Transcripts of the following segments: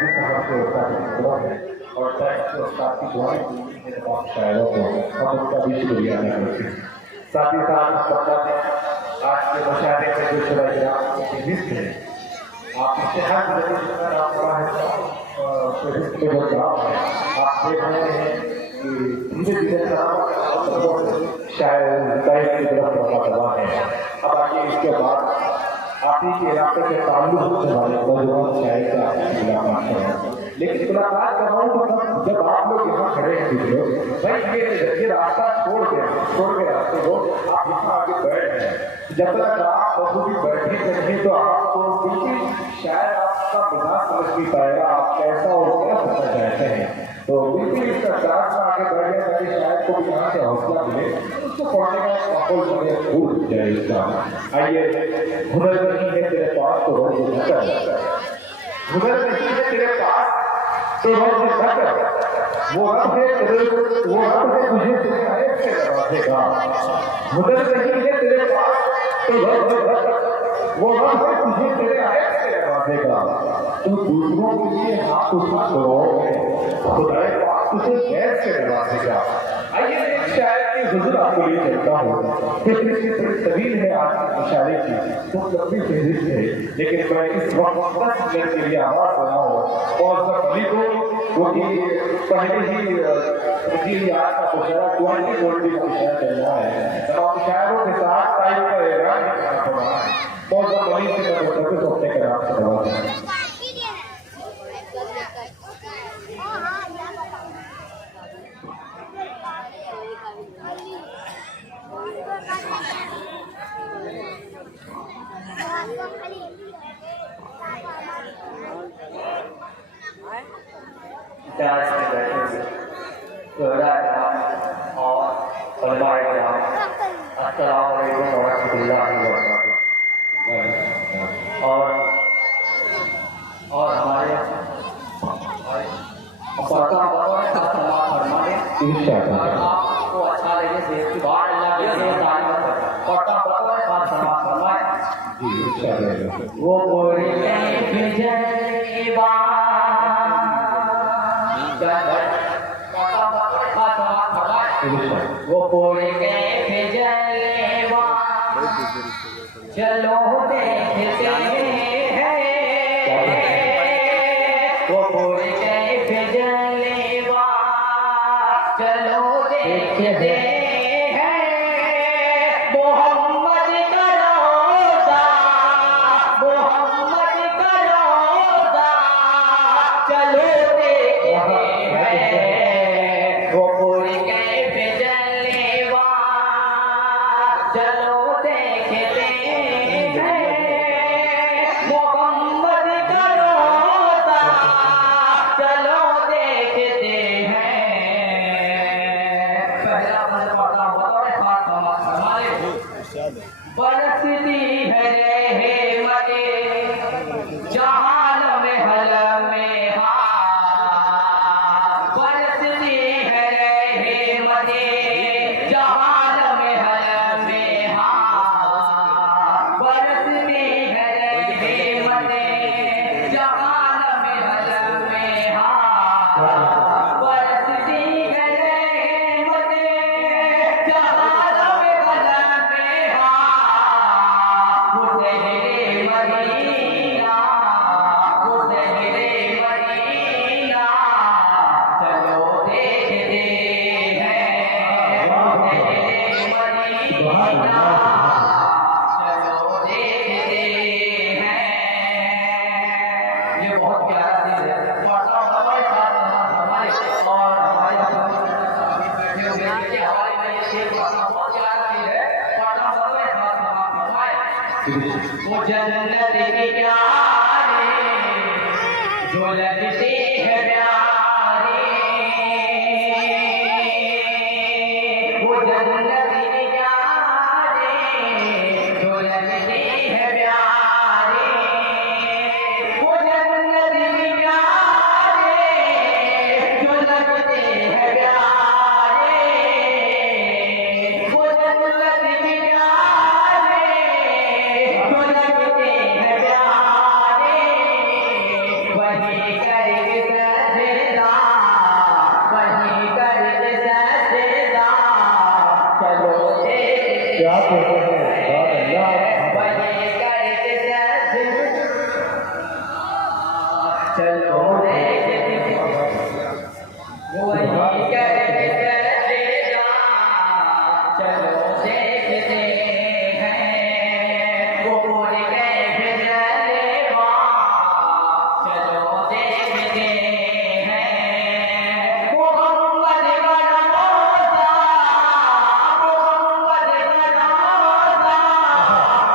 जिस तरह से उसका कार्यक्रम है और टैक्स के उस्ताद की दुआएं की तमाम शायरों को हम उनका भी शुक्रिया अदा करते हैं। साथ ही साथ आज के मुशायरे में जो शराब हिस्से हैं आप इश्तेहार आप देख रहे हैं कि धीरे धीरे शायद हिदायत की तरफ बढ़ा है। अब आगे इसके बाद आप ही के इलाके के ताल्लुक से वाले नौजवान शायद का मुलाकात करें। लेकिन मुलाकात कर रहा हूँ तो जब आप लोग यहाँ खड़े हैं भाई ये रास्ता छोड़ के रास्ते को आप यहाँ आगे बैठ रहे हैं। जब तक आप बहू की बैठी करेंगे तो आपको बिल्कुल शायद आपका मिजाज समझ नहीं पाएगा आप कैसा और क्या करना चाहते हैं। तो बिल्कुल इस अंदाज में आगे बढ़ गए ताकि शायद को भी यहाँ से हौसला मिले उसको पढ़ने का माहौल मुझे भूल जाए इसका। आइए हुनर नहीं है तेरे पास तो रोज हुनर नहीं है तेरे पास तो रोज वो रब है तुझे तेरे आयत से दरवाजेगा। हुनर नहीं है तेरे पास तो वो रब है तुझे तेरे आयत से दरवाजेगा। तू दूसरों के लिए हाथ उठा खुदा तुझे गैर से दरवाजेगा। आइए एक शायर की हुजूर आपको लिए चलता हूँ। तवील है आज मुशायरे की तो लंबी फहरिस्त है लेकिन मैं इस वक्त 10 मिनट के लिए आवाज बना हूँ और सब अली को क्योंकि पहले ही मुझे आज का मुशायरा 20 का मुशायरा चल रहा है। तमाम मुशायरों के साथ टाइम का ऐलान करना पड़ रहा है। बहुत सा अली से मैं मुतफ़िक़ अपने कराम से दवा दें। और हमारे आपको अच्छा लगे देश की बात वो वो पूरे चलो देखते हैं वो पूरे जलेवा चलो देखते बरसती है रहमते जहान में हल में बरसती है रहमते जहान में हल में बरसती है रहमते जहान में हल में बरसती है रहमते जहान में हल में वो जन्नत के प्यारे जो लगते हैं प्यारे वो जन्नत के प्यारे जो लगते हैं प्यारे वो जन्नत के प्यारे जो लगते हैं प्यारे वो जन्नत के प्यारे वही करे चलो देखते वही कहते चलेगा, चलो देखते हैं वो बोल कैसे चलेगा, चलो देखते हैं वो मोहम्मद का नवाजा, वो मोहम्मद का नवाजा,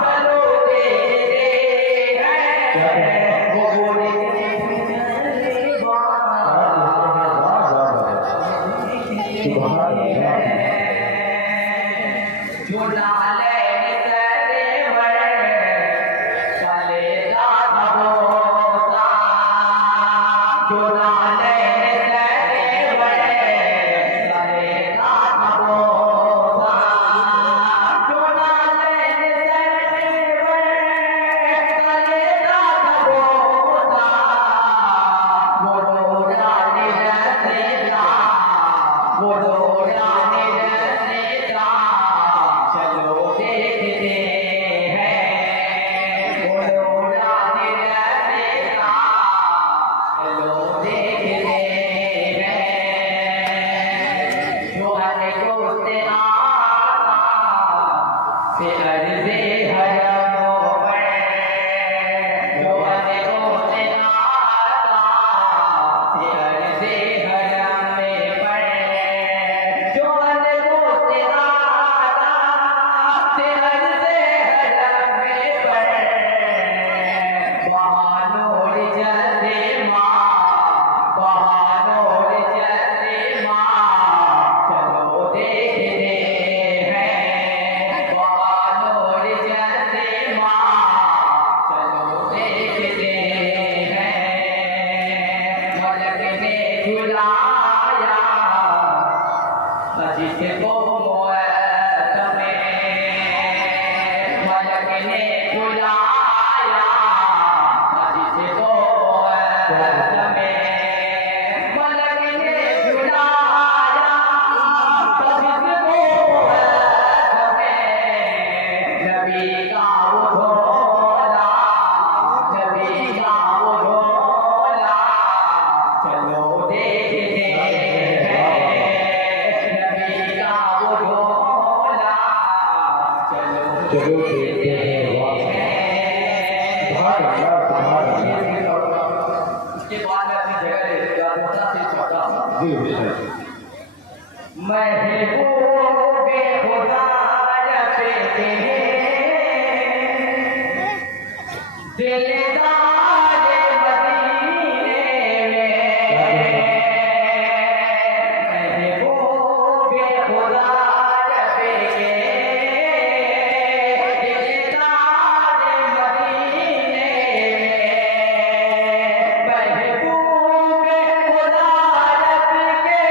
चलो देखते हैं वो बोल कैसे चलेगा। झूला ले करे चले दादा बोता, झूला ले करे चले दादा बोता, झूला ले करे चले दादा बोता, वो डोराने रहता, वो डोराने रहता, चलो देखते हैं वो डोराने रहता, चलो देखते हैं जो हर को तेरा से अर्ज़े हरमों पर, जो हर को तेरा से अर्ज़े हरम में पर, जो हर को तेरा से अर्ज़े हरम में पर, बहानोर जलते माँ, बहानोर जलते माँ, चलो देखते हैं बहानोर जलते माँ, चलो देखते हैं मलक ने झुलाया जिसको मोहब्बत में, मलक ने झुलाया जिसको मोहब्बत में, मलक ने झुलाया जिसको मोहब्बत में, नबी का वो झोला, नबी का वो झोला, चलो देखते हैं नबी का वो झोला, चलो चलो देखते हैं। सुभान अल्लाह, सुभान अल्लाह। उसके बाद मैं अपनी जगह ले जाता से चलता जी हुसैन। महबूबे खुदा रफ़ीक़े दिलदार मदीने में, महबूबे खुदा रफ़ीक़े दिलदार मदीने में, महबूबे खुदा रफ़ीक़े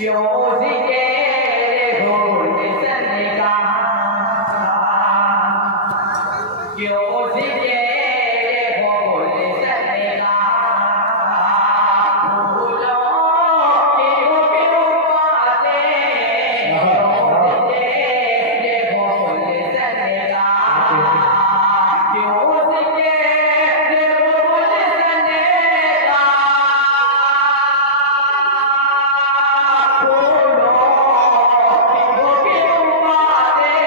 क्यों जिके ढूंढ सनका, क्यों जिके ढूंढ सनका, फूलों की बातें, क्यों जिके ढूंढ सनका, क्यों जिके ढूंढ सनका, फूलों की बातें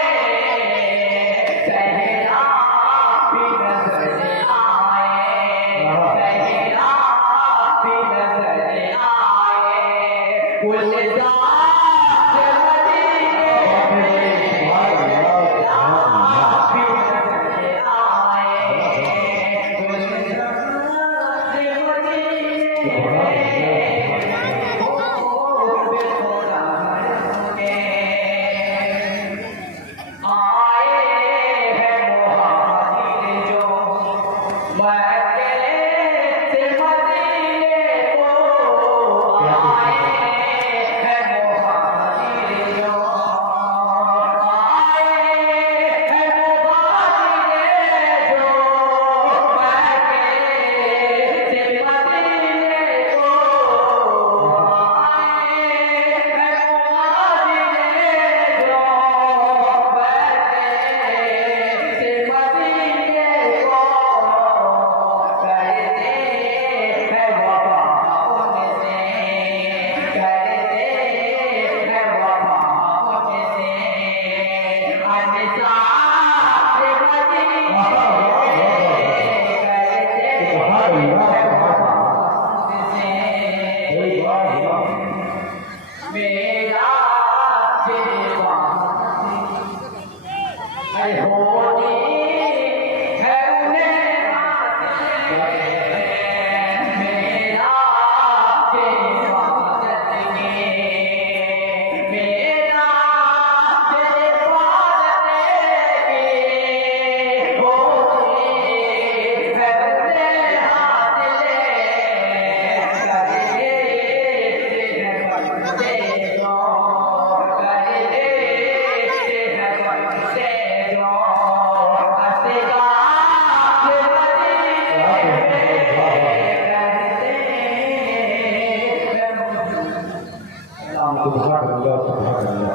सुबह